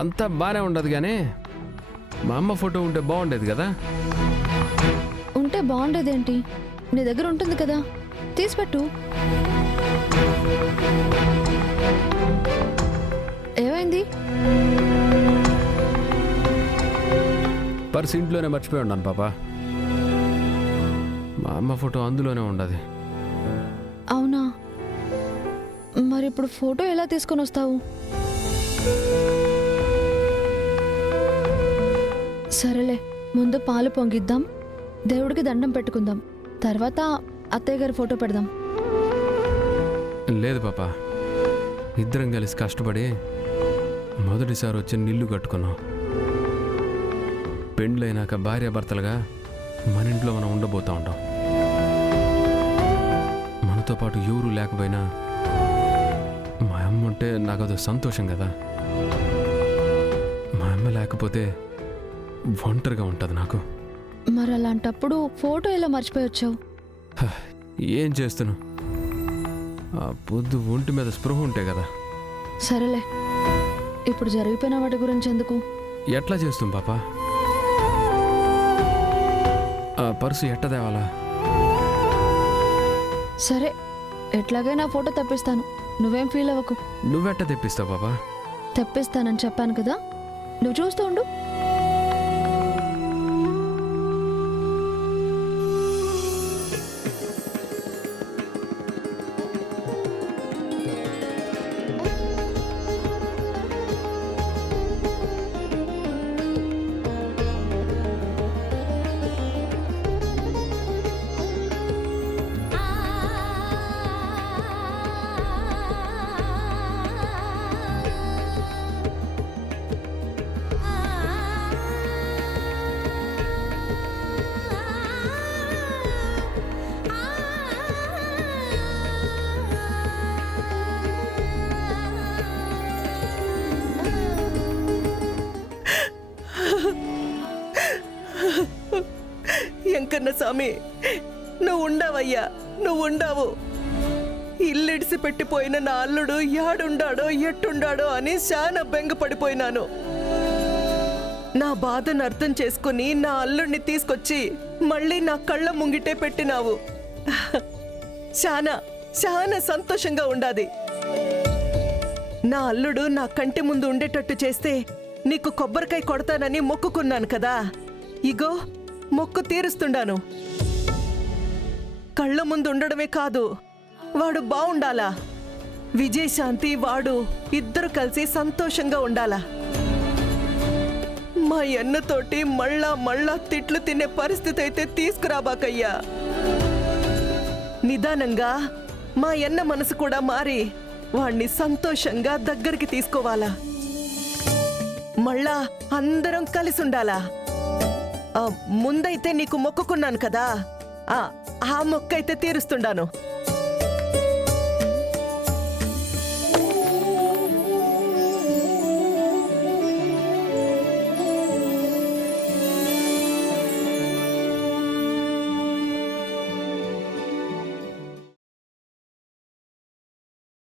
అంతా బాగానే ఉండదు కానీ మా అమ్మ ఫోటో ఉంటే బాగుండేది కదా. ఉంటే బాగుండేదేంటి, నీ దగ్గర ఉంటుంది కదా, తీసిపెట్టు. ఏమైంది? పర్స్ ఇంట్లోనే మర్చిపోయి ఉన్నాను పాప. మా అమ్మ ఫోటో అందులోనే ఉండదు. అవునా, మరి ఇప్పుడు ఫోటో ఎలా తీసుకొని వస్తావు? సరేలే, ముందు పాలు పొంగిద్దాం, దేవుడికి దండం పెట్టుకుందాం, తర్వాత అత్తయ్య గారి ఫోటో పెడదాం. లేదు పాప, ఇద్దరం కలిసి కష్టపడి మొదటిసారి వచ్చి నిల్లు కట్టుకున్నాం. పెండ్లైనాక భార్యాభర్తలుగా మన ఇంట్లో మనం ఉండబోతూ ఉంటాం. మనతో పాటు ఎవరు లేకపోయినా మా అమ్మ ఉంటే నాకు అది సంతోషం కదా. మా అమ్మ లేకపోతే ఒంటరిగా ఉంటుంది నాకు. మరి అలాంటప్పుడు ఫోటో ఎలా మర్చిపోయి వచ్చావు? ఏం చేస్తాను, ఆ పొద్దు ఒంటి మీద స్పృహ ఉంటే కదా. సరేలే, ఇప్పుడు జరిగిపోయిన వాటి గురించి ఎందుకు? ఎట్లా చేస్తాం పాప? ఆ పర్సు ఎట్ట తేవాలా? సరే, ఎట్లాగైనా ఫోటో తెప్పిస్తాను, నువ్వేం ఫీల్ అవ్వకు. నువ్వెట్ట తెప్పిస్తావు పాపా? తెప్పిస్తానని చెప్పాను కదా, నువ్వు చూస్తూ ఉండు. ఎంకన్న స్వామి, నువ్వు ఉండవయ్యా, నువ్వు ఉండవు. ఇల్లిడిసి పెట్టిపోయిన నా అల్లుడు యాడుండాడో ఎట్టుండాడో అని చాలా బెంగపడిపోయినాను. నా బాధను అర్థం చేసుకుని నా అల్లుడిని తీసుకొచ్చి మళ్ళీ నా కళ్ళ ముంగిటే పెట్టినావు. చాలా చాలా సంతోషంగా ఉండాది. నా అల్లుడు నా కంటి ముందు ఉండేటట్టు చేస్తే నీకు కొబ్బరికాయ కొడతానని మొక్కుకున్నాను కదా, ఇగో మొక్కు తీరుస్తుండాను. కళ్ళ ముందు ఉండడమే కాదు, వాడు బావుండాలా, విజయశాంతి వాడు ఇద్దరు కలిసి సంతోషంగా ఉండాలా. మా అన్నతోటి మళ్ళా తిట్లు తినే పరిస్థితి అయితే తీసుకురాబాకయ్యా. నిదానంగా మా అన్న మనసు కూడా మారి వాణ్ణి సంతోషంగా దగ్గరికి తీసుకోవాలా. మళ్ళా అందరం కలిసి ఉండాలా. ముందైతే నీకు మొక్కుకున్నాను కదా, ఆ మొక్కైతే తీరుస్తుండాను.